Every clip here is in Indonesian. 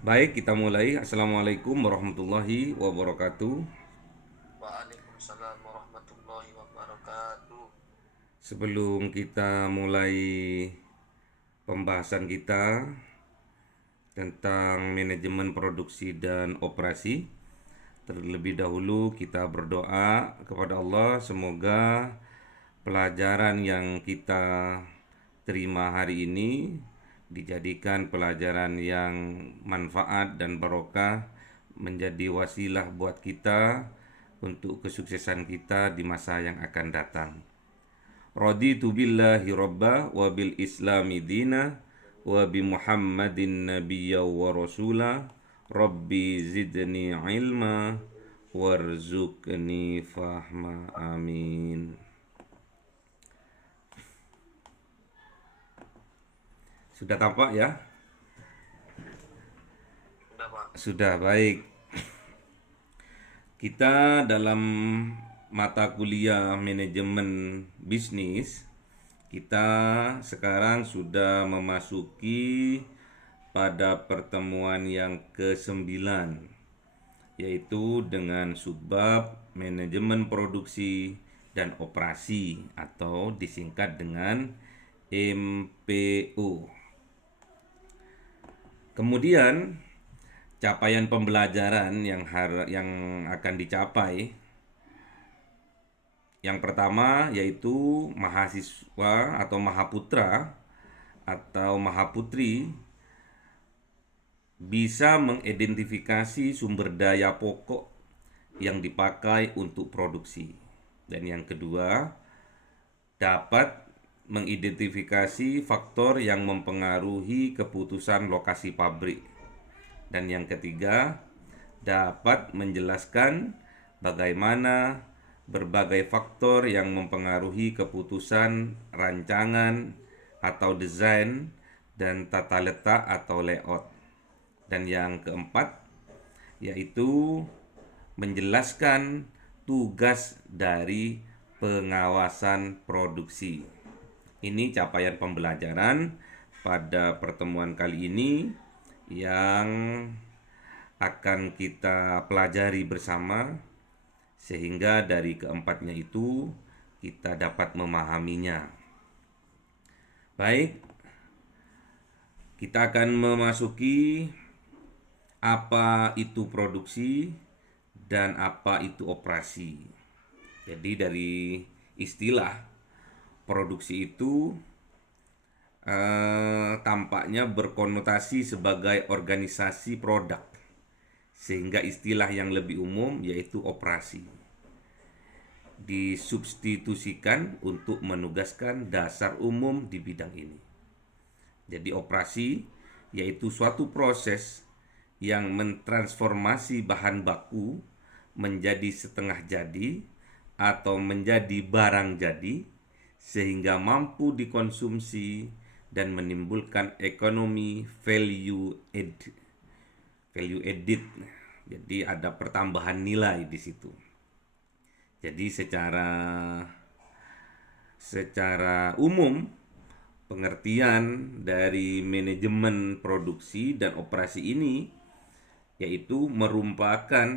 Baik, kita mulai. Assalamualaikum warahmatullahi wabarakatuh. Waalaikumsalam warahmatullahi wabarakatuh. Sebelum kita mulai pembahasan kita tentang manajemen produksi dan operasi, terlebih dahulu kita berdoa kepada Allah semoga pelajaran yang kita terima hari ini dijadikan pelajaran yang manfaat dan barokah, menjadi wasilah buat kita untuk kesuksesan kita di masa yang akan datang. Raditu billahi robba wa bil islami dina wa bi muhammadin nabiyya wa rasula rabbi zidni ilma warzuqni fahma amin. Sudah tampak ya? Udah, Pak. Sudah, baik. Kita dalam mata kuliah manajemen bisnis, kita sekarang sudah memasuki pada pertemuan yang ke-9, yaitu dengan subbab manajemen produksi dan operasi atau disingkat dengan MPO. Kemudian capaian pembelajaran yang akan dicapai, yang pertama yaitu mahasiswa atau mahaputra atau mahaputri bisa mengidentifikasi sumber daya pokok yang dipakai untuk produksi. Dan yang kedua, dapat mengidentifikasi faktor yang mempengaruhi keputusan lokasi pabrik. Dan yang ketiga, dapat menjelaskan bagaimana berbagai faktor yang mempengaruhi keputusan rancangan atau desain dan tata letak atau layout. Dan yang keempat, yaitu menjelaskan tugas dari pengawasan produksi. Ini capaian pembelajaran pada pertemuan kali ini yang akan kita pelajari bersama, sehingga dari keempatnya itu kita dapat memahaminya. Baik, kita akan memasuki apa itu produksi dan apa itu operasi. Jadi dari istilah produksi itu tampaknya berkonotasi sebagai organisasi produk, sehingga istilah yang lebih umum yaitu operasi disubstitusikan untuk menugaskan dasar umum di bidang ini. Jadi operasi yaitu suatu proses yang mentransformasi bahan baku menjadi setengah jadi atau menjadi barang jadi sehingga mampu dikonsumsi dan menimbulkan ekonomi value added. Jadi ada pertambahan nilai di situ. Jadi secara umum pengertian dari manajemen produksi dan operasi ini yaitu merupakan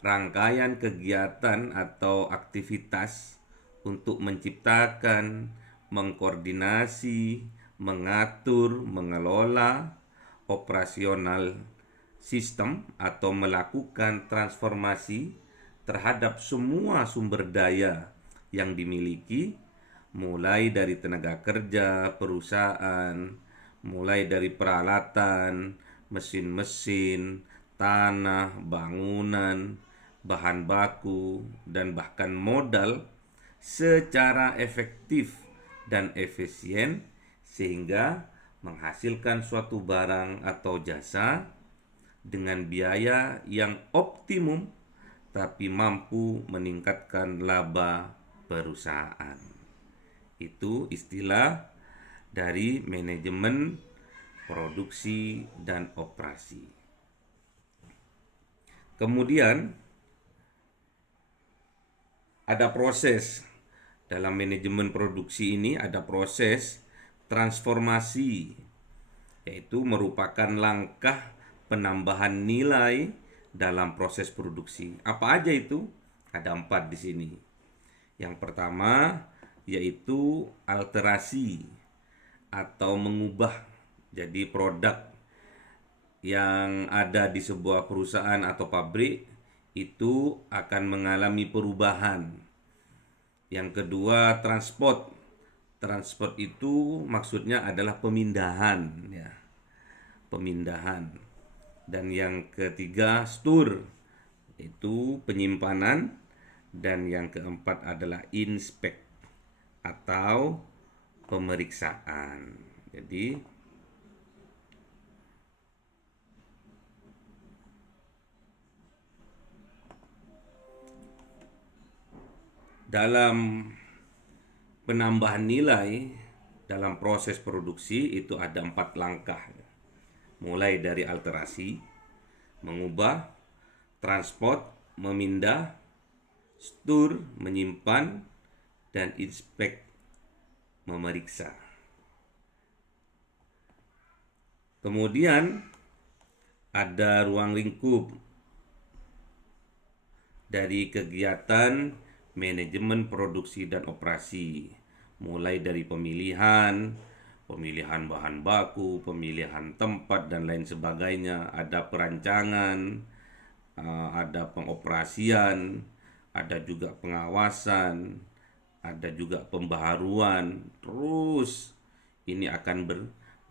rangkaian kegiatan atau aktivitas untuk menciptakan, mengkoordinasi, mengatur, mengelola operasional sistem atau melakukan transformasi terhadap semua sumber daya yang dimiliki, mulai dari tenaga kerja perusahaan, mulai dari peralatan, mesin-mesin, tanah, bangunan, bahan baku, dan bahkan modal secara efektif dan efisien sehingga menghasilkan suatu barang atau jasa dengan biaya yang optimum tapi mampu meningkatkan laba perusahaan. Itu istilah dari manajemen produksi dan operasi. Kemudian ada proses dalam manajemen produksi ini, ada proses transformasi, yaitu merupakan langkah penambahan nilai dalam proses produksi. Apa aja itu? Ada 4 di sini. Yang pertama yaitu alterasi atau mengubah. Jadi produk yang ada di sebuah perusahaan atau pabrik itu akan mengalami perubahan. Yang kedua, transport. Transport itu maksudnya adalah pemindahan, ya. Pemindahan. Dan yang ketiga, store. Itu penyimpanan. Dan yang keempat adalah inspect atau pemeriksaan. Jadi dalam penambahan nilai dalam proses produksi itu ada 4 langkah. Mulai dari alterasi, mengubah, transport, memindah, store, menyimpan, dan inspect, memeriksa. Kemudian ada ruang lingkup dari kegiatan manajemen produksi dan operasi, mulai dari pemilihan bahan baku, pemilihan tempat dan lain sebagainya, ada perancangan, ada pengoperasian, ada juga pengawasan, ada juga pembaharuan. Terus ini akan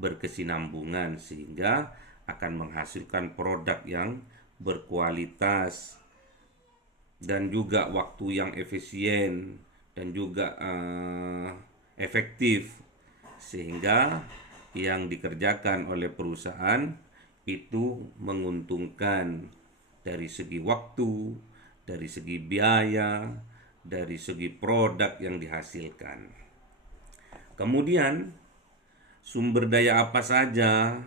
berkesinambungan sehingga akan menghasilkan produk yang berkualitas dan juga waktu yang efisien dan juga efektif, sehingga yang dikerjakan oleh perusahaan itu menguntungkan dari segi waktu, dari segi biaya, dari segi produk yang dihasilkan. Kemudian sumber daya apa saja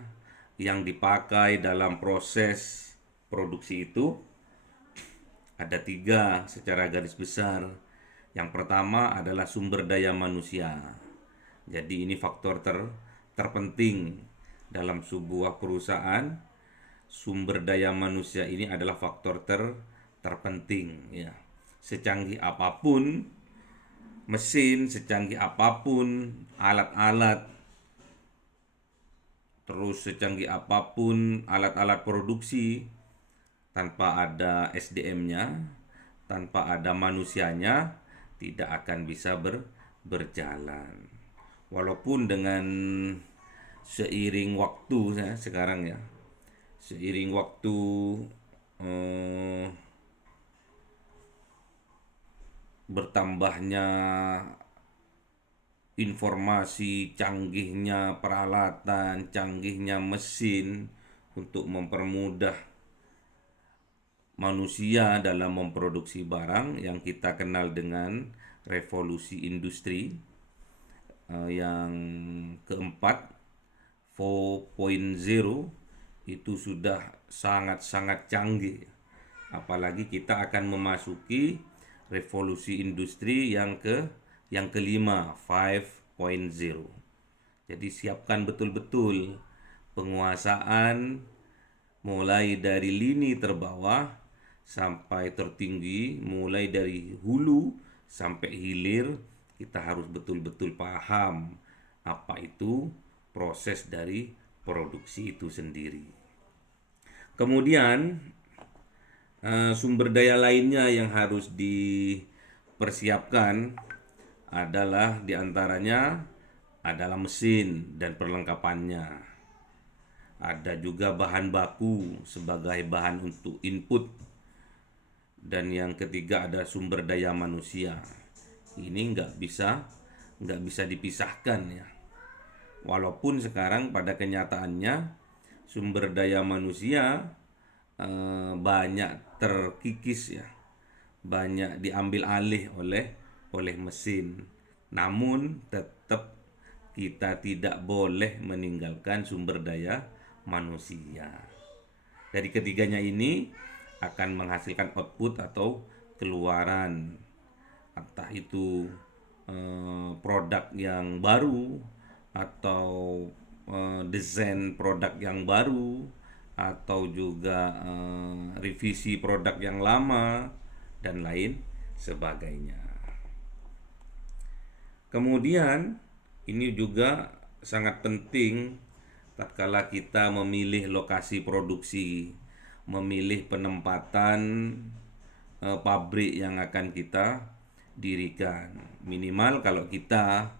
yang dipakai dalam proses produksi itu? Ada 3 secara garis besar. Yang pertama adalah sumber daya manusia. Jadi ini faktor terpenting dalam sebuah perusahaan. Sumber daya manusia ini adalah faktor terpenting, ya. Secanggih apapun mesin, secanggih apapun alat-alat, terus secanggih apapun alat-alat produksi, tanpa ada SDM-nya, tanpa ada manusianya, tidak akan bisa berjalan. Walaupun dengan seiring waktu sekarang, ya, seiring waktu bertambahnya informasi, canggihnya peralatan, canggihnya mesin untuk mempermudah manusia dalam memproduksi barang yang kita kenal dengan revolusi industri yang keempat, 4.0, itu sudah sangat-sangat canggih. Apalagi kita akan memasuki revolusi industri yang kelima, 5.0. Jadi siapkan betul-betul penguasaan mulai dari lini terbawah sampai tertinggi, mulai dari hulu sampai hilir. Kita harus betul-betul paham apa itu proses dari produksi itu sendiri. Kemudian sumber daya lainnya yang harus dipersiapkan adalah diantaranya adalah mesin dan perlengkapannya. Ada juga bahan baku sebagai bahan untuk input. Dan yang ketiga ada sumber daya manusia. Ini nggak bisa dipisahkan, ya. Walaupun sekarang pada kenyataannya sumber daya manusia banyak terkikis, ya, banyak diambil alih oleh mesin. Namun tetap kita tidak boleh meninggalkan sumber daya manusia. Dari ketiganya ini akan menghasilkan output atau keluaran, entah itu produk yang baru atau desain produk yang baru atau juga revisi produk yang lama dan lain sebagainya. Kemudian ini juga sangat penting tatkala kita memilih lokasi produksi, memilih penempatan pabrik yang akan kita dirikan. Minimal kalau kita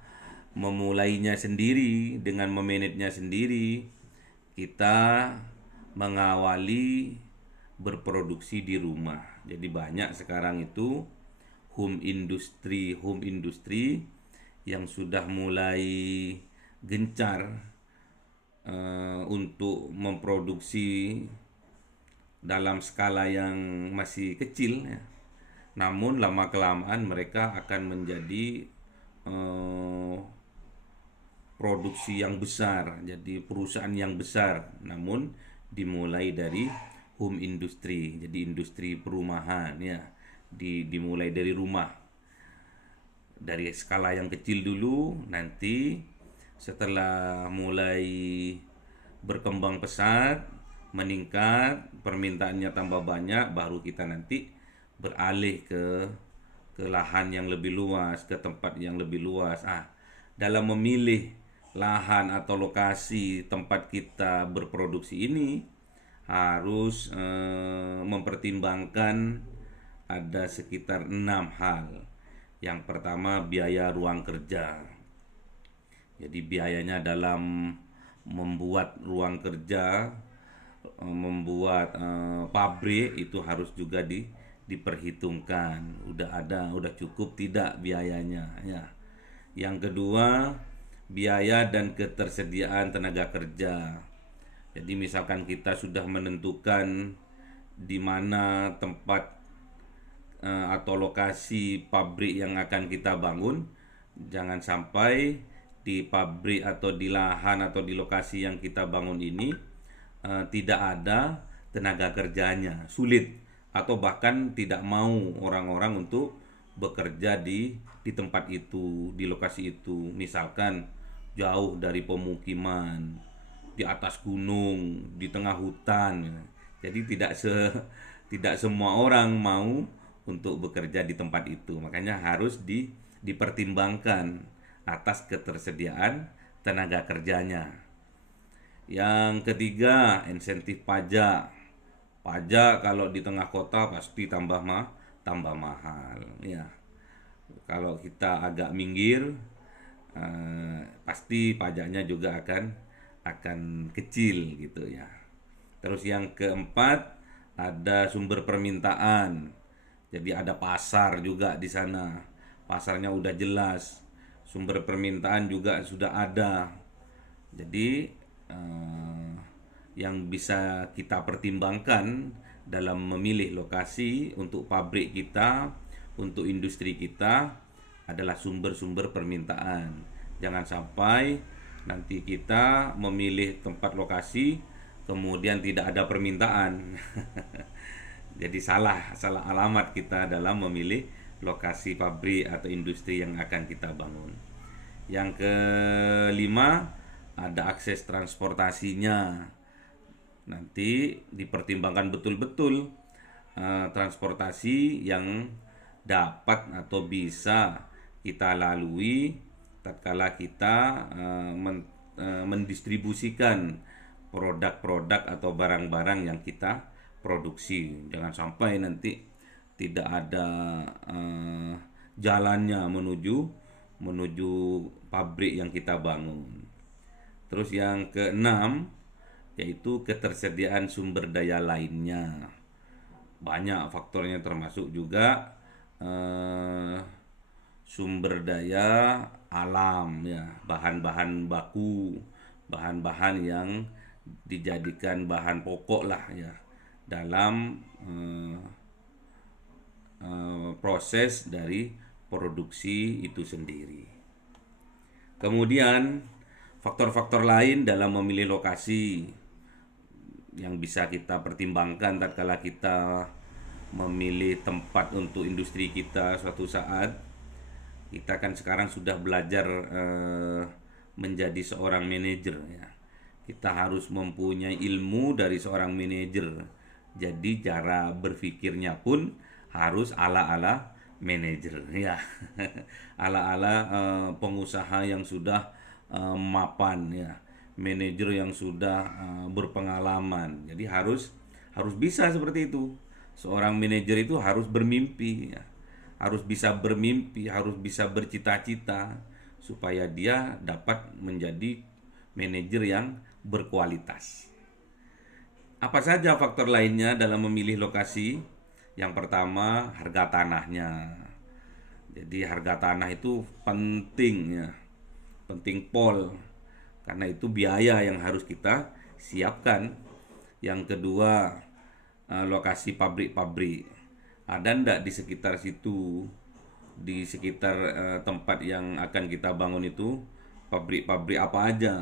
memulainya sendiri dengan memanagenya sendiri, kita mengawali berproduksi di rumah. Jadi banyak sekarang itu home industry yang sudah mulai gencar untuk memproduksi dalam skala yang masih kecil ya. Namun lama kelamaan mereka akan menjadi produksi yang besar, jadi perusahaan yang besar. Namun dimulai dari home industry, jadi industri perumahan ya. Dimulai dari rumah, dari skala yang kecil dulu. Nanti setelah mulai berkembang pesat, meningkat, permintaannya tambah banyak, baru kita nanti beralih ke lahan yang lebih luas, ke tempat yang lebih luas. Dalam memilih lahan atau lokasi tempat kita berproduksi ini harus mempertimbangkan ada sekitar 6 hal. Yang pertama, biaya ruang kerja. Jadi biayanya dalam membuat ruang kerja, membuat pabrik itu harus juga diperhitungkan. Udah cukup tidak biayanya ya. Yang kedua, biaya dan ketersediaan tenaga kerja. Jadi misalkan kita sudah menentukan di mana tempat atau lokasi pabrik yang akan kita bangun, jangan sampai di pabrik atau di lahan atau di lokasi yang kita bangun ini tidak ada tenaga kerjanya, sulit atau bahkan tidak mau orang-orang untuk bekerja di tempat itu, di lokasi itu. Misalkan jauh dari pemukiman, di atas gunung, di tengah hutan. Jadi tidak semua orang mau untuk bekerja di tempat itu. Makanya harus dipertimbangkan atas ketersediaan tenaga kerjanya. Yang ketiga, insentif pajak. Pajak kalau di tengah kota pasti tambah mahal ya. Kalau kita agak minggir, pasti pajaknya juga akan kecil gitu ya. Terus yang keempat, ada sumber permintaan. Jadi ada pasar juga di sana. Pasarnya udah jelas. Sumber permintaan juga sudah ada. Jadi yang bisa kita pertimbangkan dalam memilih lokasi untuk pabrik kita, untuk industri kita adalah sumber-sumber permintaan. Jangan sampai nanti kita memilih tempat lokasi kemudian tidak ada permintaan. Jadi salah alamat kita dalam memilih lokasi pabrik atau industri yang akan kita bangun. Yang kelima, ada akses transportasinya. Nanti dipertimbangkan betul-betul transportasi yang dapat atau bisa kita lalui tatkala kita mendistribusikan produk-produk atau barang-barang yang kita produksi. Jangan sampai nanti tidak ada jalannya menuju pabrik yang kita bangun. Terus yang keenam, yaitu ketersediaan sumber daya lainnya. Banyak faktornya, termasuk juga sumber daya alam ya, bahan-bahan baku, bahan-bahan yang dijadikan bahan pokok lah ya dalam proses dari produksi itu sendiri. Kemudian faktor-faktor lain dalam memilih lokasi yang bisa kita pertimbangkan tatkala kita memilih tempat untuk industri kita suatu saat. Kita kan sekarang sudah belajar menjadi seorang manajer ya. Kita harus mempunyai ilmu dari seorang manajer. Jadi cara berpikirnya pun harus ala-ala manajer ya. Ala-ala pengusaha yang sudah mapan ya. Manajer yang sudah berpengalaman. Jadi harus bisa seperti itu. Seorang manajer itu harus bermimpi ya. Harus bisa bermimpi, harus bisa bercita-cita supaya dia dapat menjadi manajer yang berkualitas. Apa saja faktor lainnya dalam memilih lokasi? Yang pertama, harga tanahnya. Jadi harga tanah itu penting ya. Penting pol. Karena itu biaya yang harus kita siapkan. Yang kedua, lokasi pabrik-pabrik. Ada ndak di sekitar situ, di sekitar tempat yang akan kita bangun itu, pabrik-pabrik apa aja?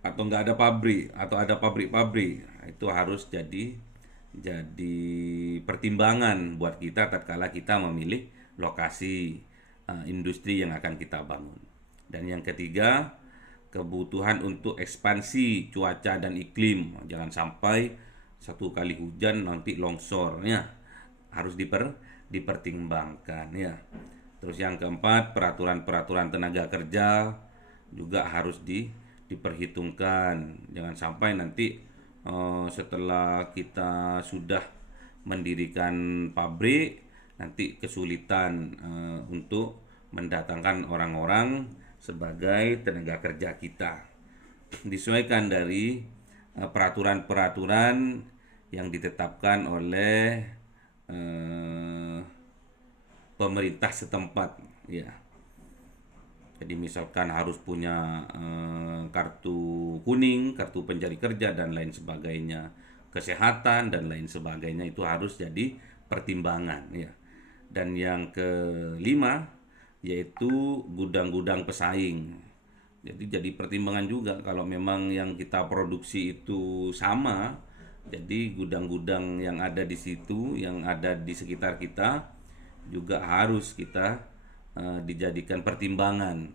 Atau nggak ada pabrik, atau ada pabrik-pabrik? Itu harus jadi pertimbangan buat kita tatkala kita memilih lokasi industri yang akan kita bangun. Dan yang ketiga, kebutuhan untuk ekspansi cuaca dan iklim. Jangan sampai satu kali hujan nanti longsornya, harus dipertimbangkan ya. Terus yang keempat, peraturan-peraturan tenaga kerja juga harus diperhitungkan. Jangan sampai nanti setelah kita sudah mendirikan pabrik, nanti kesulitan untuk mendatangkan orang-orang sebagai tenaga kerja kita. Disesuaikan dari peraturan-peraturan yang ditetapkan oleh pemerintah setempat ya. Jadi misalkan harus punya kartu kuning, kartu pencari kerja dan lain sebagainya, kesehatan dan lain sebagainya, itu harus jadi pertimbangan ya. Dan yang kelima yaitu gudang-gudang pesaing. Jadi pertimbangan juga kalau memang yang kita produksi itu sama, jadi gudang-gudang yang ada di situ, yang ada di sekitar kita juga harus kita dijadikan pertimbangan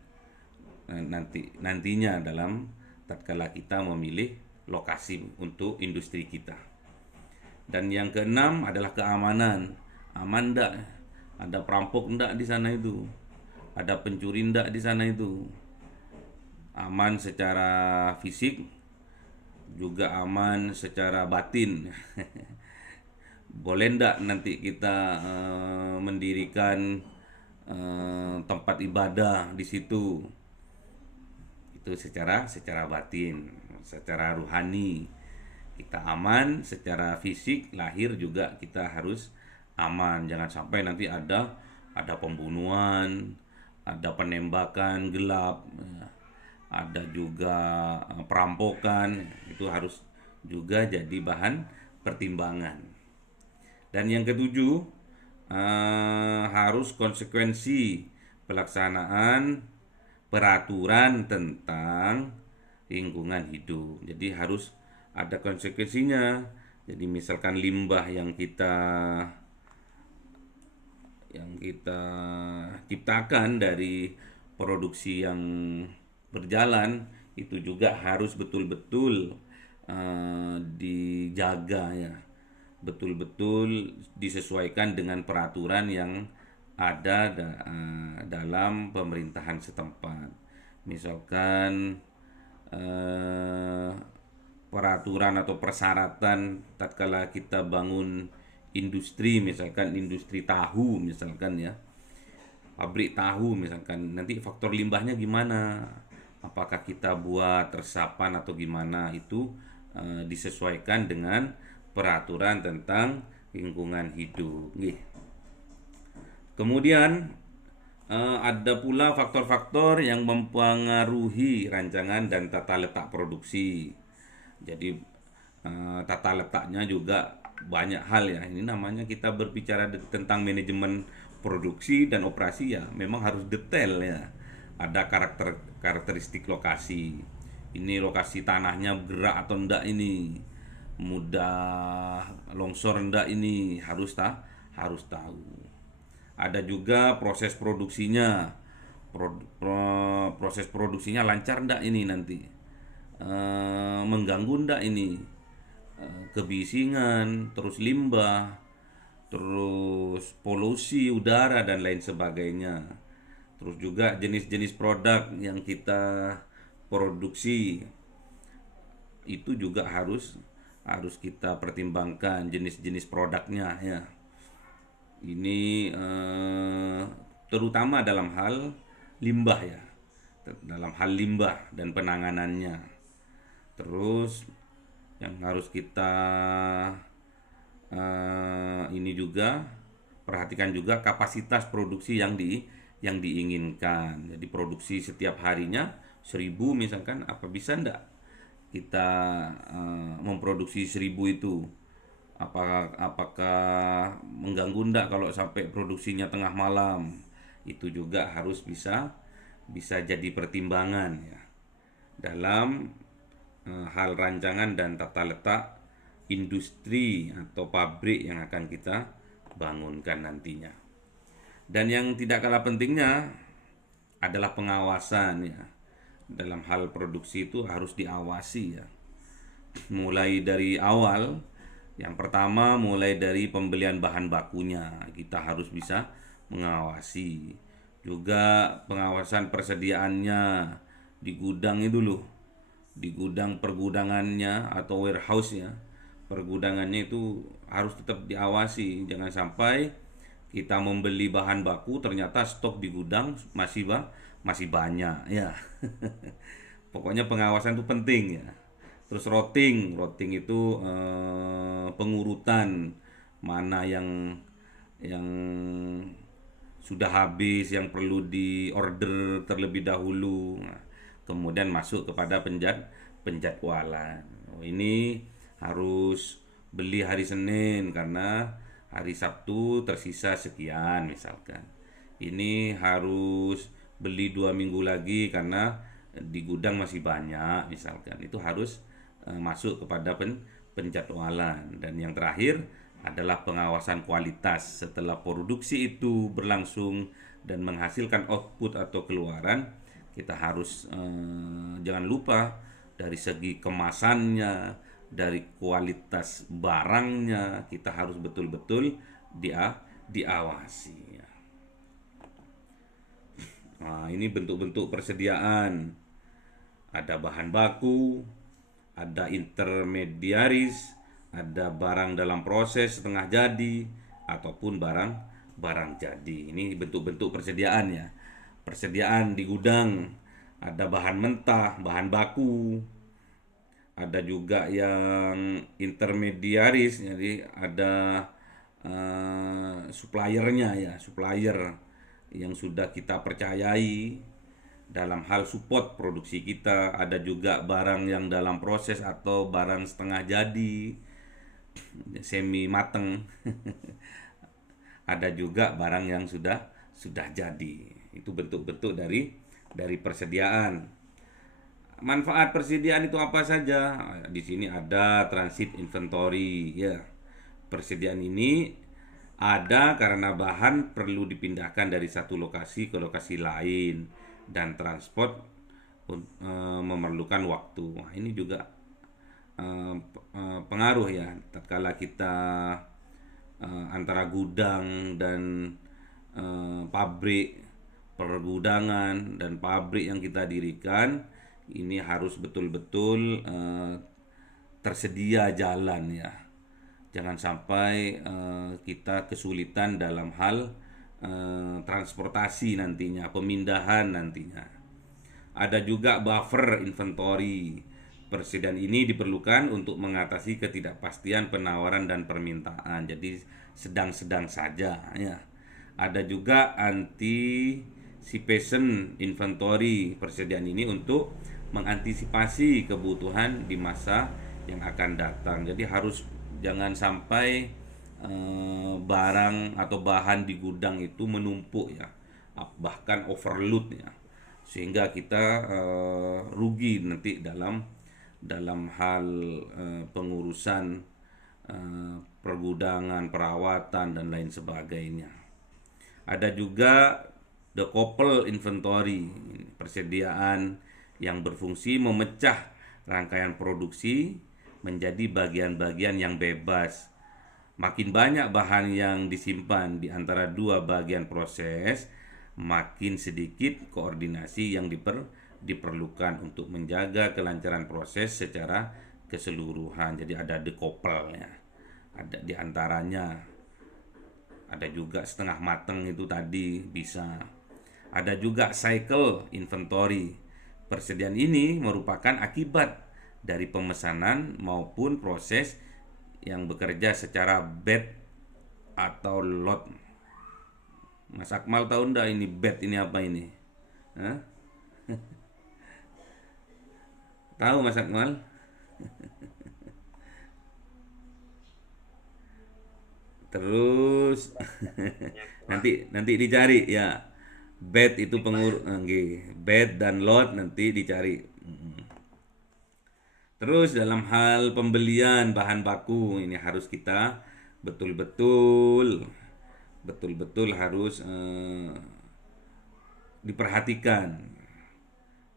nantinya dalam tatkala kita memilih lokasi untuk industri kita. Dan yang keenam adalah keamanan. Aman ndak? Ada perampok ndak di sana itu? Ada pencuri ndak di sana itu? Aman secara fisik, juga aman secara batin. Boleh ndak nanti kita mendirikan tempat ibadah di situ? Itu secara batin, secara ruhani kita aman, secara fisik lahir juga kita harus aman. Jangan sampai nanti ada pembunuhan, ada penembakan gelap, ada juga perampokan. Itu harus juga jadi bahan pertimbangan. Dan yang ketujuh, harus konsekuensi pelaksanaan peraturan tentang lingkungan hidup. Jadi harus ada konsekuensinya. Jadi misalkan limbah yang kita ciptakan dari produksi yang berjalan itu juga harus betul-betul dijaga ya. Betul-betul disesuaikan dengan peraturan yang ada dalam pemerintahan setempat. Misalkan peraturan atau persyaratan tatkala kita bangun industri, misalkan industri tahu misalkan ya, pabrik tahu misalkan, nanti faktor limbahnya gimana, apakah kita buat resapan atau gimana, itu disesuaikan dengan peraturan tentang lingkungan hidup. Kemudian ada pula faktor-faktor yang mempengaruhi rancangan dan tata letak produksi. Jadi tata letaknya juga banyak hal ya. Ini namanya kita berbicara tentang manajemen produksi dan operasi ya, memang harus detail ya. Ada karakteristik lokasi. Ini lokasi tanahnya gerak atau enggak, ini mudah longsor enggak, ini harus tahu. Ada juga proses produksinya. Proses produksinya lancar enggak ini nanti. mengganggu ndak ini, kebisingan, terus limbah, terus polusi udara dan lain sebagainya. Terus juga jenis-jenis produk yang kita produksi itu juga harus harus kita pertimbangkan jenis-jenis produknya ya. Ini terutama dalam hal limbah ya, dalam hal limbah dan penanganannya. Terus yang harus kita ini juga perhatikan juga kapasitas produksi yang diinginkan. Jadi produksi setiap harinya 1.000 misalkan, apa bisa ndak kita memproduksi 1.000 itu? Apakah mengganggu ndak kalau sampai produksinya tengah malam? Itu juga harus bisa jadi pertimbangan ya dalam hal rancangan dan tata letak industri atau pabrik yang akan kita bangunkan nantinya. Dan yang tidak kalah pentingnya adalah pengawasan ya. Dalam hal produksi itu harus diawasi ya. Mulai dari awal, yang pertama mulai dari pembelian bahan bakunya, kita harus bisa mengawasi. Juga pengawasan persediaannya di gudang itu loh. Di gudang pergudangannya atau warehouse-nya, pergudangannya itu harus tetap diawasi. Jangan sampai kita membeli bahan baku ternyata stok di gudang masih banyak ya. Pokoknya pengawasan itu penting ya. Terus routing itu pengurutan mana yang sudah habis, yang perlu di order terlebih dahulu. Nah, kemudian masuk kepada penjadwalan. Ini harus beli hari Senin karena hari Sabtu tersisa sekian misalkan. Ini harus beli 2 minggu lagi karena di gudang masih banyak misalkan. Itu harus masuk kepada penjadwalan. Dan yang terakhir adalah pengawasan kualitas. Setelah produksi itu berlangsung dan menghasilkan output atau keluaran, kita harus jangan lupa dari segi kemasannya, dari kualitas barangnya, kita harus betul-betul diawasi. Nah, ini bentuk-bentuk persediaan. Ada bahan baku, ada intermediaris, ada barang dalam proses setengah jadi, ataupun barang jadi. Ini bentuk-bentuk persediaan ya. Persediaan di gudang, ada bahan mentah, bahan baku, ada juga yang intermediaris, jadi ada suppliernya ya, supplier yang sudah kita percayai dalam hal support produksi kita. Ada juga barang yang dalam proses atau barang setengah jadi, semi mateng. Ada juga barang yang sudah jadi. Itu bentuk-bentuk dari persediaan. Manfaat persediaan itu apa saja? Di sini ada transit inventory ya. Persediaan ini ada karena bahan perlu dipindahkan dari satu lokasi ke lokasi lain dan transport memerlukan waktu. Nah, ini juga pengaruh ya tatkala kita antara gudang dan pabrik, pergudangan dan pabrik yang kita dirikan, ini harus betul-betul tersedia jalan ya. Jangan sampai kita kesulitan dalam hal transportasi nantinya, pemindahan nantinya. Ada juga buffer inventory. Persediaan ini diperlukan untuk mengatasi ketidakpastian penawaran dan permintaan. Jadi sedang-sedang saja ya. Ada juga anticipation inventory. Persediaan ini untuk mengantisipasi kebutuhan di masa yang akan datang. Jadi jangan sampai barang atau bahan di gudang itu menumpuk ya, bahkan overload ya, sehingga kita rugi nanti dalam hal pengurusan pergudangan, perawatan dan lain sebagainya. Ada juga decouple inventory, persediaan yang berfungsi memecah rangkaian produksi menjadi bagian-bagian yang bebas. Makin banyak bahan yang disimpan di antara dua bagian proses, makin sedikit koordinasi yang diperlukan untuk menjaga kelancaran proses secara keseluruhan. Jadi ada decouple-nya, ada di antaranya. Ada juga setengah mateng itu tadi bisa. Ada juga cycle inventory. Persediaan ini merupakan akibat dari pemesanan maupun proses yang bekerja secara batch atau lot. Mas Akmal tahu ndak ini batch ini apa ini? Hah? Tahu Mas Akmal? Terus Ya, Pak. nanti dicari ya. Bed itu bed dan lot nanti dicari. Terus dalam hal pembelian bahan baku ini harus kita betul-betul harus diperhatikan,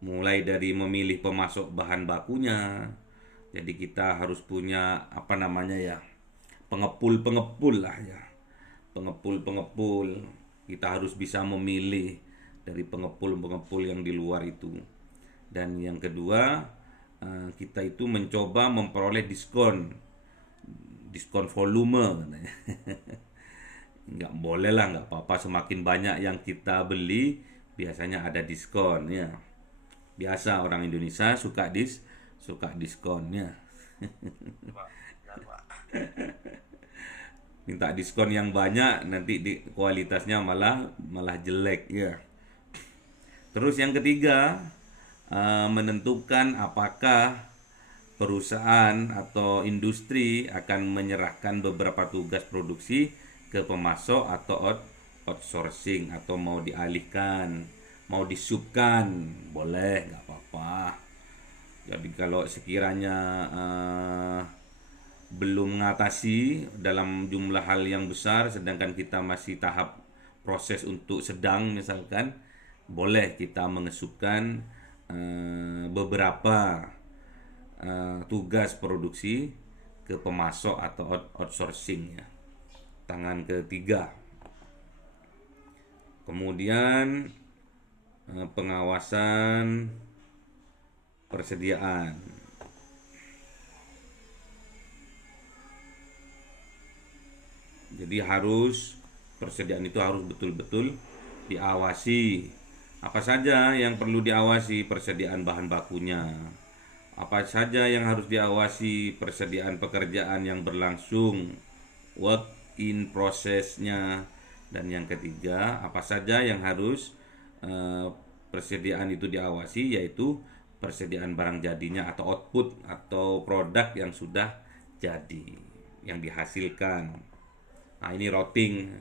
mulai dari memilih pemasok bahan bakunya. Jadi kita harus punya apa namanya ya, pengepul lah ya, pengepul. Kita harus bisa memilih dari pengepul yang di luar itu. Dan yang kedua, kita itu mencoba memperoleh diskon volume katanya. Nggak boleh lah, nggak apa-apa, semakin banyak yang kita beli biasanya ada diskon ya. Biasa orang Indonesia suka diskonnya. Pak. Benar, Pak. Minta diskon yang banyak nanti kualitasnya malah jelek ya. Terus yang ketiga, menentukan apakah perusahaan atau industri akan menyerahkan beberapa tugas produksi ke pemasok atau outsourcing, atau mau dialihkan, mau disubkan, boleh, nggak apa-apa. Jadi kalau sekiranya belum mengatasi dalam jumlah hal yang besar, sedangkan kita masih tahap proses untuk sedang misalkan, boleh kita mengesupkan beberapa tugas produksi ke pemasok atau outsourcing ya. Tangan ketiga. Kemudian pengawasan persediaan. Jadi persediaan itu harus betul-betul diawasi. Apa saja yang perlu diawasi? Persediaan bahan bakunya. Apa saja yang harus diawasi? Persediaan pekerjaan yang berlangsung, work in prosesnya. Dan yang ketiga, apa saja yang harus persediaan itu diawasi, yaitu persediaan barang jadinya atau output atau produk yang sudah jadi, yang dihasilkan. Nah, ini routing.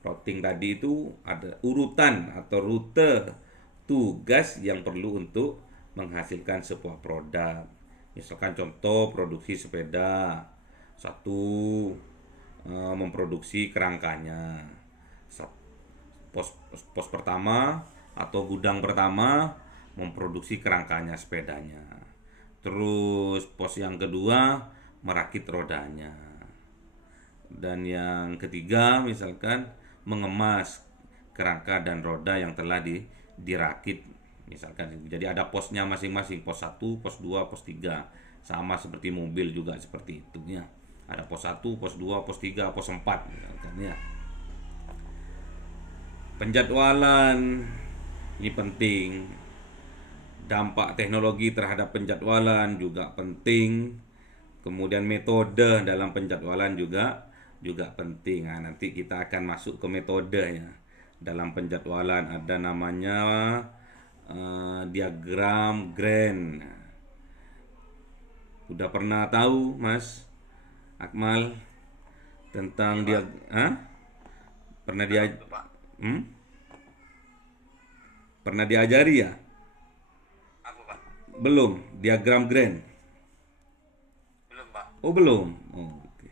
Routing tadi itu ada urutan atau rute tugas yang perlu untuk menghasilkan sebuah produk. Misalkan contoh produksi sepeda, satu memproduksi kerangkanya. Pos pertama atau gudang pertama memproduksi kerangkanya sepedanya. Terus pos yang kedua merakit rodanya. Dan yang ketiga misalkan mengemas kerangka dan roda yang telah dirakit misalkan. Jadi ada posnya masing-masing, pos 1, pos 2, pos 3. Sama seperti mobil juga seperti itu ya. Ada pos 1, pos 2, pos 3, pos 4 misalkan ya. Penjadwalan ini penting. Dampak teknologi terhadap penjadwalan juga penting. Kemudian metode dalam penjadwalan juga penting. Nah, nanti kita akan masuk ke metode ya. Dalam penjadwalan ada namanya diagram Gantt. Udah pernah tahu Mas Akmal tentang Pernah dia Betul, Pak. Pernah diajari ya? Apa, Pak? Belum, diagram Gantt. Belum, Pak. Oh, belum. Oh, oke.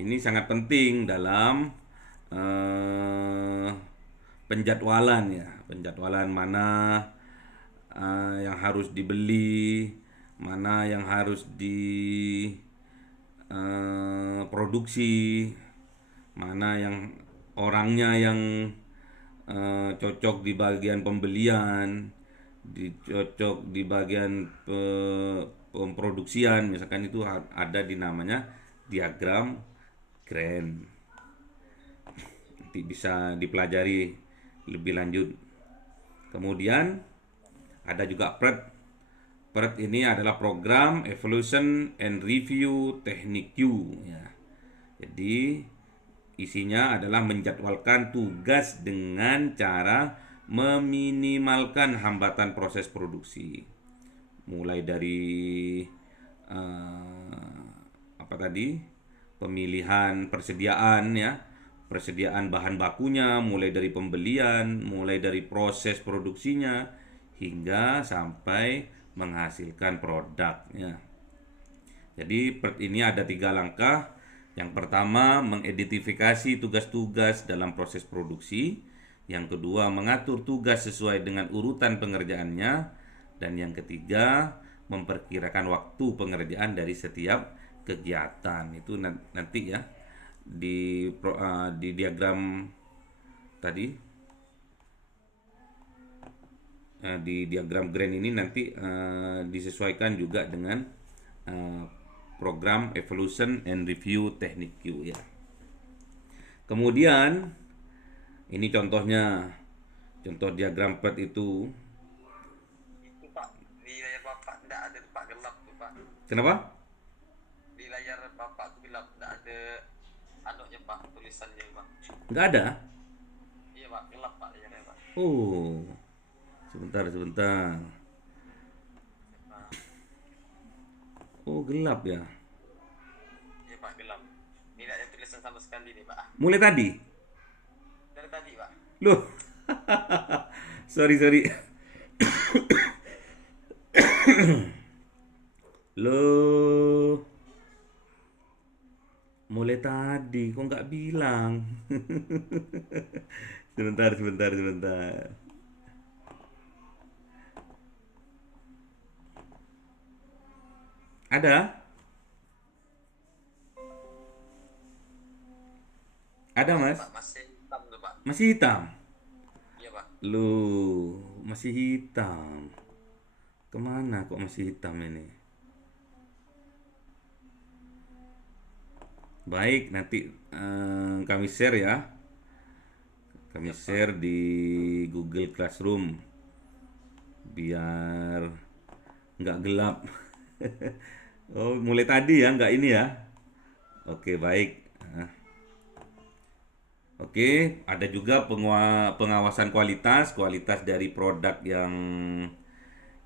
Ini sangat penting dalam penjadwalan ya. Penjadwalan mana yang harus dibeli, mana yang harus diproduksi, mana yang orangnya yang cocok di bagian pembelian, cocok di bagian pemproduksian, misalkan itu ada di namanya diagram grand. Nanti bisa dipelajari lebih lanjut. Kemudian ada juga PRET. PRET ini adalah program Evaluation and Review Teknik Q ya. Jadi isinya adalah menjadwalkan tugas dengan cara meminimalkan hambatan proses produksi. Mulai dari apa tadi? Pemilihan persediaan ya. Persediaan bahan bakunya, mulai dari pembelian, mulai dari proses produksinya hingga sampai menghasilkan produknya. Jadi ini ada 3 langkah. Yang pertama, mengidentifikasi tugas-tugas dalam proses produksi. Yang kedua, mengatur tugas sesuai dengan urutan pengerjaannya. Dan yang ketiga, memperkirakan waktu pengerjaan dari setiap kegiatan. Itu nanti ya di diagram tadi, di diagram grand ini nanti disesuaikan juga dengan program Evaluation and Review Teknik Q ya. Kemudian ini contohnya, contoh diagram PET itu. Itu Pak, di layar Bapak tidak ada tuh, Pak, gelap tuh Pak. Kenapa? Di layar Bapak tuh gelap, tidak ada anunya Pak, tulisannya Pak. Nggak ada? Iya Pak, gelap Pak layarnya Pak. Oh, sebentar. Pak. Oh, gelap ya. Iya Pak, gelap. Tidak ada tulisan sama sekali nih Pak. Mulai tadi? Dari tadi Pak. Loh. Sorry. Loh. Mulai tadi, kok nggak bilang? Sebentar. Ada? Ada, Mas? Pak, masih hitam tuh Pak. Masih hitam? Iya Pak. Loh, masih hitam. Kemana kok masih hitam ini? Baik, nanti kami share ya. Kami share di Google Classroom biar nggak gelap. Oh, mulai tadi ya, nggak ini ya. Oke, baik. Oke, ada juga pengawasan kualitas dari produk yang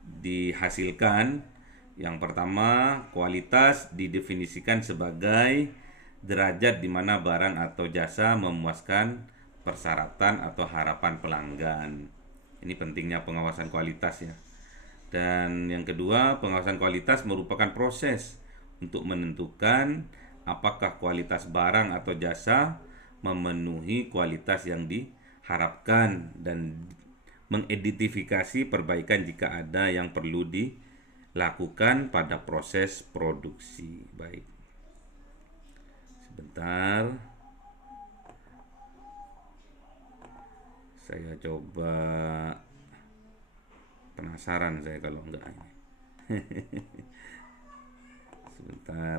dihasilkan. Yang pertama, kualitas didefinisikan sebagai derajat di mana barang atau jasa memuaskan persyaratan atau harapan pelanggan. Ini pentingnya pengawasan kualitas ya. Dan yang kedua, pengawasan kualitas merupakan proses untuk menentukan apakah kualitas barang atau jasa memenuhi kualitas yang diharapkan dan mengidentifikasi perbaikan jika ada yang perlu dilakukan pada proses produksi. Baik. Sebentar. Saya coba, penasaran saya kalau enggak ini. Sebentar.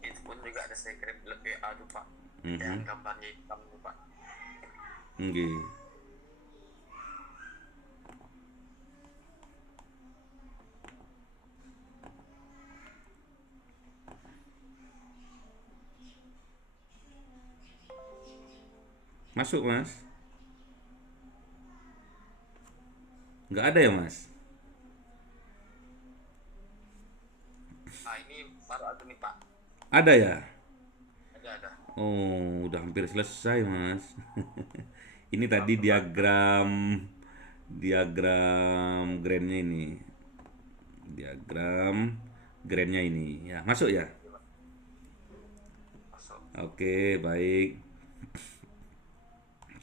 Itu pun juga ada secret lebih aduh Pak. Mhm. Yang gambarnya hitam tuh Pak. Nggih. Masuk, Mas? Nggak ada ya, Mas? Nah ini baru ada nih Pak. Ada ya? Ada. Oh, udah hampir selesai, Mas. Ini tadi diagram grandnya ini. Diagram grandnya ini. Ya, masuk ya? Masuk. Oke, baik.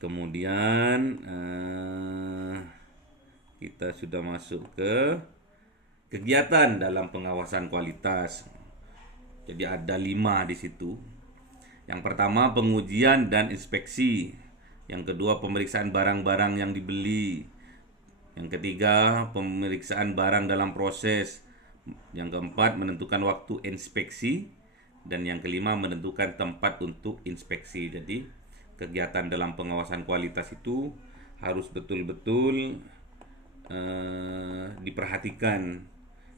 Kemudian kita sudah masuk ke kegiatan dalam pengawasan kualitas. Jadi ada 5 di situ. Yang pertama pengujian dan inspeksi. Yang kedua pemeriksaan barang-barang yang dibeli. Yang ketiga pemeriksaan barang dalam proses. Yang keempat menentukan waktu inspeksi. Dan yang kelima menentukan tempat untuk inspeksi. Jadi kegiatan dalam pengawasan kualitas itu harus betul-betul diperhatikan,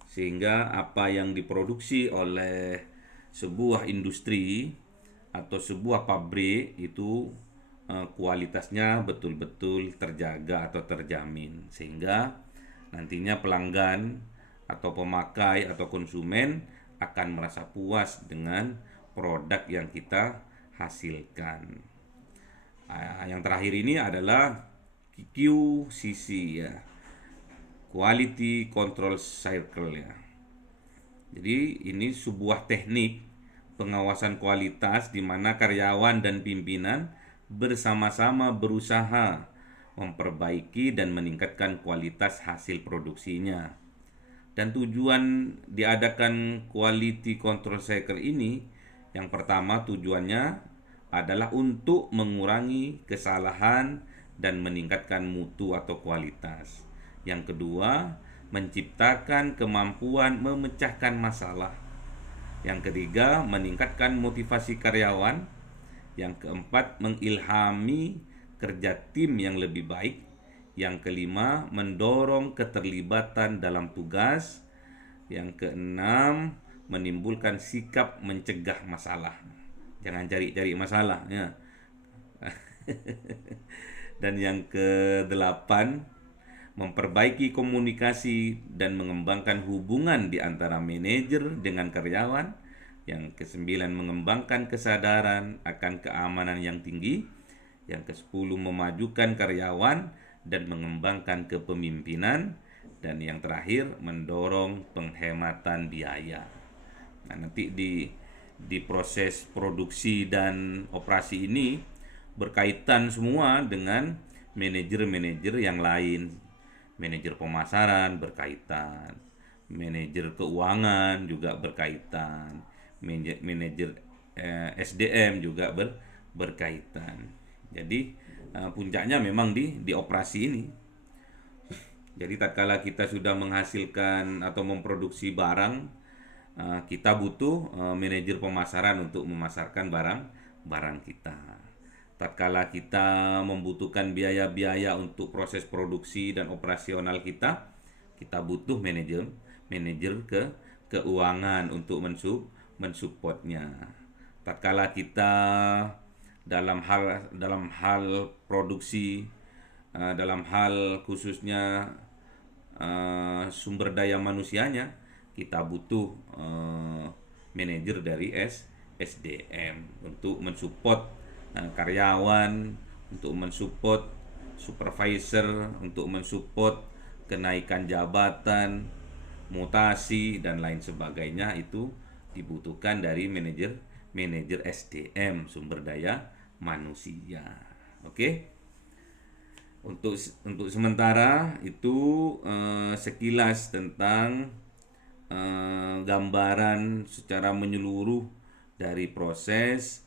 sehingga apa yang diproduksi oleh sebuah industri atau sebuah pabrik itu kualitasnya betul-betul terjaga atau terjamin, sehingga nantinya pelanggan atau pemakai atau konsumen akan merasa puas dengan produk yang kita hasilkan. Yang terakhir ini adalah QCC ya, Quality Control Cycle ya. Jadi ini sebuah teknik pengawasan kualitas di mana karyawan dan pimpinan bersama-sama berusaha memperbaiki dan meningkatkan kualitas hasil produksinya. Dan tujuan diadakan quality control cycle ini, yang pertama tujuannya adalah untuk mengurangi kesalahan dan meningkatkan mutu atau kualitas. Yang kedua, menciptakan kemampuan memecahkan masalah. Yang ketiga, meningkatkan motivasi karyawan. Yang keempat, mengilhami kerja tim yang lebih baik. Yang kelima, mendorong keterlibatan dalam tugas. Yang keenam, menimbulkan sikap mencegah masalah. Jangan cari-cari masalah ya. Dan yang kedelapan, memperbaiki komunikasi dan mengembangkan hubungan di antara manajer dengan karyawan. Yang kesembilan, mengembangkan kesadaran akan keamanan yang tinggi. Yang kesepuluh, memajukan karyawan dan mengembangkan kepemimpinan. Dan yang terakhir, mendorong penghematan biaya. Nah, nanti di proses produksi dan operasi ini berkaitan semua dengan manajer-manajer yang lain. Manajer pemasaran berkaitan, manajer keuangan juga berkaitan, manajer SDM juga berkaitan. Jadi puncaknya memang di operasi ini. Jadi tatkala kita sudah menghasilkan atau memproduksi barang, kita butuh manajer pemasaran untuk memasarkan barang kita. Tatkala kita membutuhkan biaya-biaya untuk proses produksi dan operasional kita butuh manajer keuangan untuk mensupportnya. Tatkala kita dalam hal produksi, dalam hal khususnya sumber daya manusianya, kita butuh manajer dari SDM untuk mensupport karyawan, untuk mensupport supervisor, untuk mensupport kenaikan jabatan, mutasi dan lain sebagainya. Itu dibutuhkan dari manajer SDM, sumber daya manusia. Oke. Untuk sementara itu sekilas tentang gambaran secara menyeluruh dari proses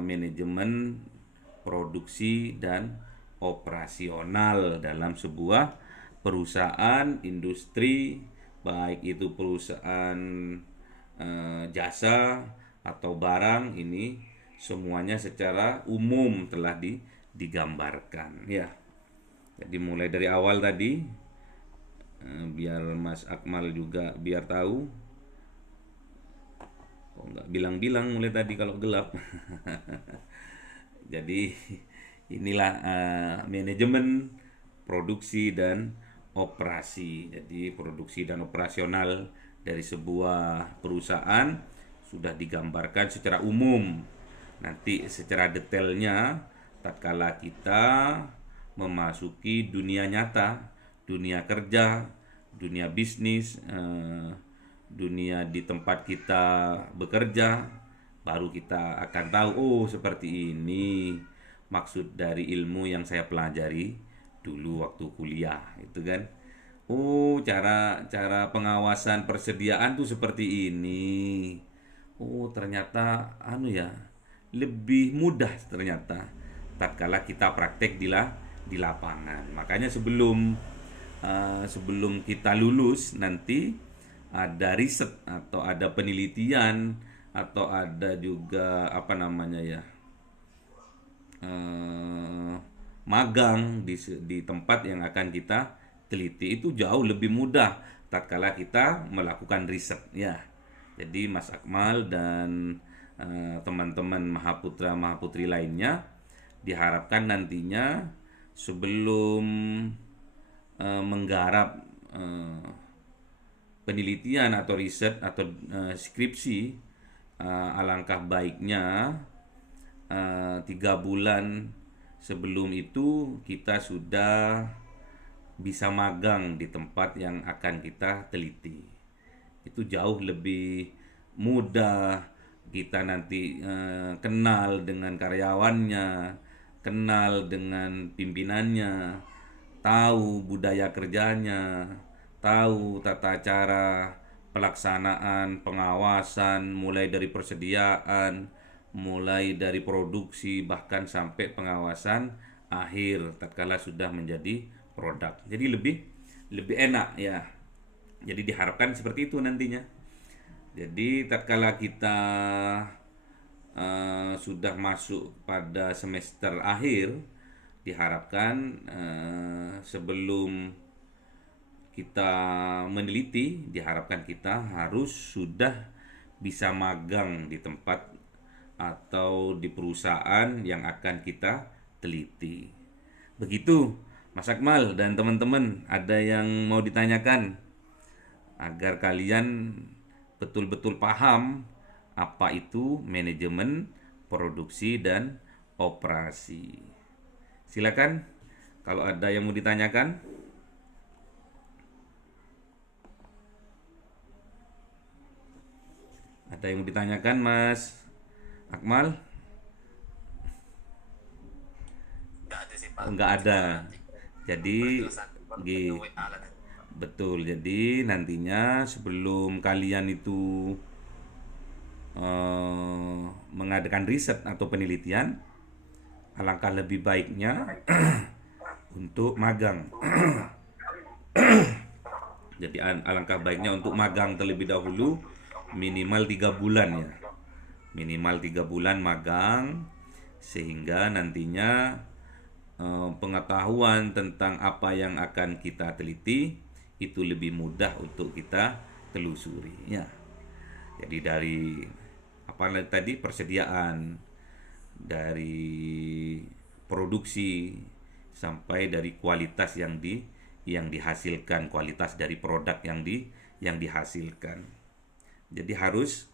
manajemen produksi dan operasional dalam sebuah perusahaan industri, baik itu perusahaan jasa atau barang. Ini semuanya secara umum telah digambarkan ya. Jadi mulai dari awal tadi, biar Mas Akmal juga biar tahu. Kok nggak bilang-bilang mulai tadi kalau gelap. Jadi inilah manajemen produksi dan operasi. Jadi produksi dan operasional dari sebuah perusahaan sudah digambarkan secara umum. Nanti secara detailnya tatkala kita memasuki dunia nyata, dunia kerja, dunia bisnis, dunia di tempat kita bekerja, baru kita akan tahu, oh seperti ini maksud dari ilmu yang saya pelajari dulu waktu kuliah, itu kan. Oh, cara pengawasan persediaan tuh seperti ini. Oh, ternyata anu ya, lebih mudah ternyata tatkala kita praktek di lapangan. Makanya sebelum kita lulus nanti ada riset atau ada penelitian atau ada juga apa namanya ya, eh, magang di tempat yang akan kita teliti itu jauh lebih mudah tatkala kita melakukan riset ya. Jadi Mas Akmal dan teman-teman Mahaputra Mahaputri lainnya diharapkan nantinya sebelum menggarap eh, penelitian atau riset atau skripsi, alangkah baiknya 3 bulan sebelum itu kita sudah bisa magang di tempat yang akan kita teliti. Itu jauh lebih mudah, kita nanti kenal dengan karyawannya, kenal dengan pimpinannya, tahu budaya kerjanya, tahu tata cara pelaksanaan pengawasan mulai dari persediaan, mulai dari produksi bahkan sampai pengawasan akhir tatkala sudah menjadi produk. Jadi lebih lebih enak ya. Jadi diharapkan seperti itu nantinya. Jadi tatkala kita sudah masuk pada semester akhir, diharapkan sebelum kita meneliti, diharapkan kita harus sudah bisa magang di tempat atau di perusahaan yang akan kita teliti. Begitu, Mas Akmal dan teman-teman, ada yang mau ditanyakan agar kalian betul-betul paham apa itu manajemen produksi dan operasi. Silakan kalau ada yang mau ditanyakan. Ada yang mau ditanyakan, Mas Akmal? Nggak ada sih Pak. Oh, nggak ada. Nanti Jadi, penjelasan baru ke G, WA lah nanti. betul. Jadi nantinya sebelum kalian itu mengadakan riset atau penelitian, alangkah lebih baiknya untuk magang. Jadi alangkah baiknya untuk magang terlebih dahulu minimal 3 bulan ya. Minimal 3 bulan magang sehingga nantinya pengetahuan tentang apa yang akan kita teliti itu lebih mudah untuk kita telusuri ya. Jadi dari apa tadi, persediaan, dari produksi sampai dari kualitas yang dihasilkan, kualitas dari produk yang dihasilkan. Jadi harus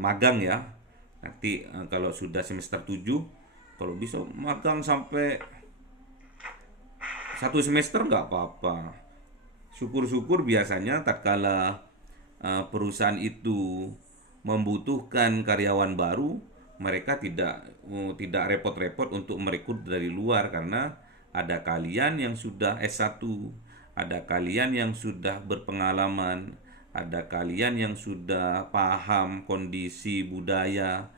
magang ya. Nanti kalau sudah semester 7, kalau bisa magang sampai 1 semester nggak apa-apa. Syukur-syukur biasanya tatkala perusahaan itu membutuhkan karyawan baru, mereka tidak repot-repot untuk merekrut dari luar karena ada kalian yang sudah S1, ada kalian yang sudah berpengalaman, ada kalian yang sudah paham kondisi budaya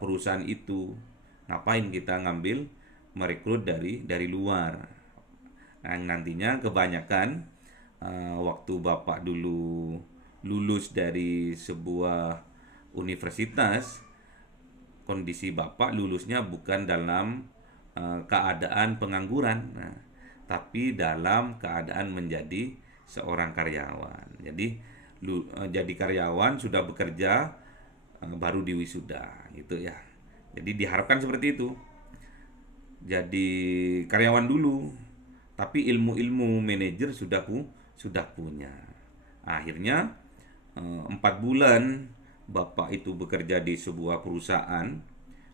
perusahaan itu. Ngapain kita ngambil merekrut dari luar? Nah, nantinya kebanyakan waktu Bapak dulu lulus dari sebuah universitas, kondisi Bapak lulusnya bukan dalam keadaan pengangguran, nah, tapi dalam keadaan menjadi seorang karyawan. Jadi jadi karyawan sudah bekerja baru diwisuda gitu ya. Jadi diharapkan seperti itu. Jadi karyawan dulu, tapi ilmu-ilmu manajer sudah punya. Akhirnya 4 bulan Bapak itu bekerja di sebuah perusahaan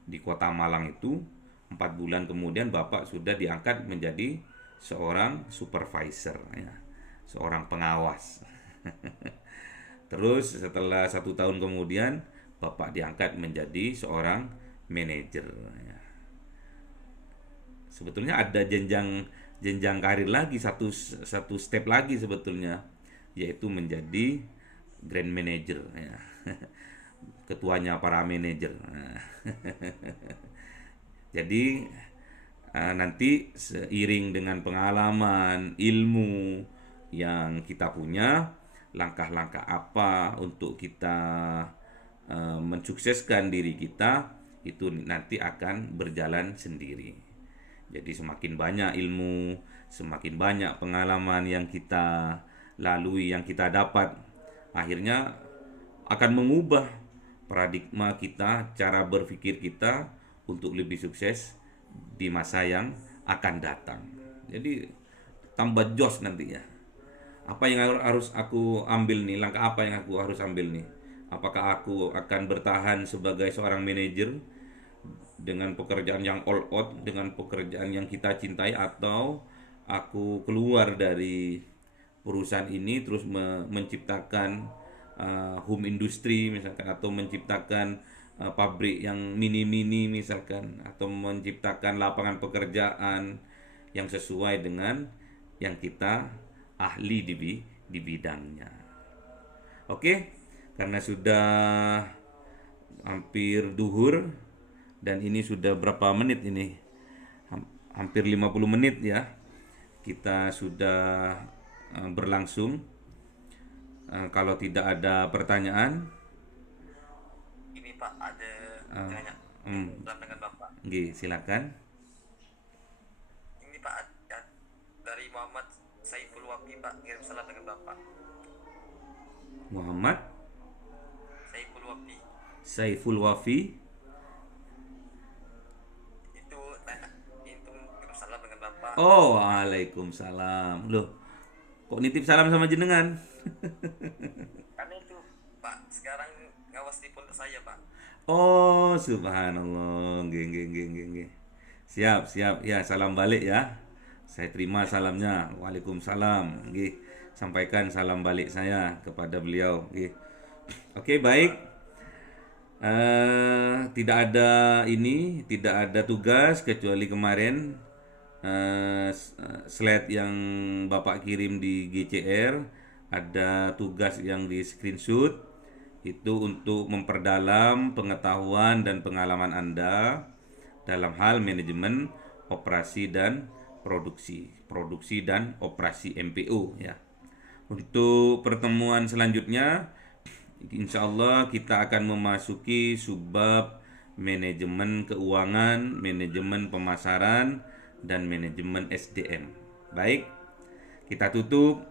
di Kota Malang itu. 4 bulan kemudian Bapak sudah diangkat menjadi seorang supervisor ya, seorang pengawas. Terus setelah 1 tahun kemudian Bapak diangkat menjadi seorang manajer ya. Sebetulnya ada jenjang jenjang karir lagi, satu step lagi sebetulnya, yaitu menjadi grand manager ya. Ketuanya para manajer. Nah, jadi nanti seiring dengan pengalaman, ilmu yang kita punya, langkah-langkah apa untuk kita mensukseskan diri kita, itu nanti akan berjalan sendiri. Jadi semakin banyak ilmu, semakin banyak pengalaman yang kita lalui, yang kita dapat, akhirnya akan mengubah paradigma kita, cara berpikir kita untuk lebih sukses di masa yang akan datang. Jadi tambah jos nantinya. Apa yang harus aku ambil nih? Langkah apa yang aku harus ambil nih? Apakah aku akan bertahan sebagai seorang manajer dengan pekerjaan yang all out, dengan pekerjaan yang kita cintai, atau aku keluar dari perusahaan ini terus menciptakan home industry misalkan, atau menciptakan pabrik yang mini-mini misalkan, atau menciptakan lapangan pekerjaan yang sesuai dengan yang kita ahli di bidangnya. Oke, karena sudah hampir duhur dan ini sudah berapa menit ini? Hampir 50 menit ya. Kita sudah berlangsung. Kalau tidak ada pertanyaan, Ini Pak ada tanya dengan Bapak. silakan. Ini Pak dari Muhammad Saiful Wafi Pak, kirim salam dengan Bapak. Muhammad Saiful Wafi Saiful Wafi. itu kirim salam dengan Bapak. Oh, waalaikumsalam. Loh, kok nitip salam sama jenengan? Karena itu Pak sekarang ngawas di pondok saya Pak. Oh, subhanallah. Nggih. Siap. Ya, salam balik ya. Saya terima salamnya. Waalaikumsalam. Nggih. Sampaikan salam balik saya kepada beliau. Nggih. Oke, baik. Tidak ada tugas kecuali kemarin slide yang Bapak kirim di GCR, ada tugas yang di screenshot, itu untuk memperdalam pengetahuan dan pengalaman Anda dalam hal manajemen operasi dan produksi dan operasi MPO ya. Untuk pertemuan selanjutnya, insya Allah kita akan memasuki subbab manajemen keuangan, manajemen pemasaran, dan manajemen SDM. Baik, kita tutup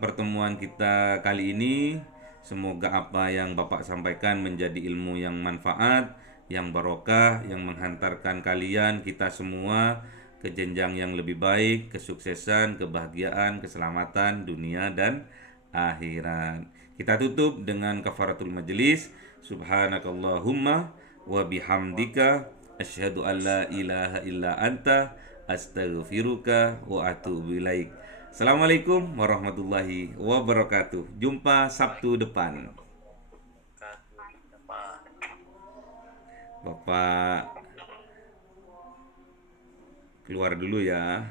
pertemuan kita kali ini. Semoga apa yang Bapak sampaikan menjadi ilmu yang manfaat, yang barokah, yang menghantarkan kalian, kita semua ke jenjang yang lebih baik, kesuksesan, kebahagiaan, keselamatan dunia dan akhirat. Kita tutup dengan kafaratul majelis. Subhanakallahumma wa bihamdika asyhadu an la ilaha illa anta astaghfiruka wa atubu ilaik. Assalamualaikum warahmatullahi wabarakatuh. Jumpa Sabtu depan. Bapak keluar dulu ya.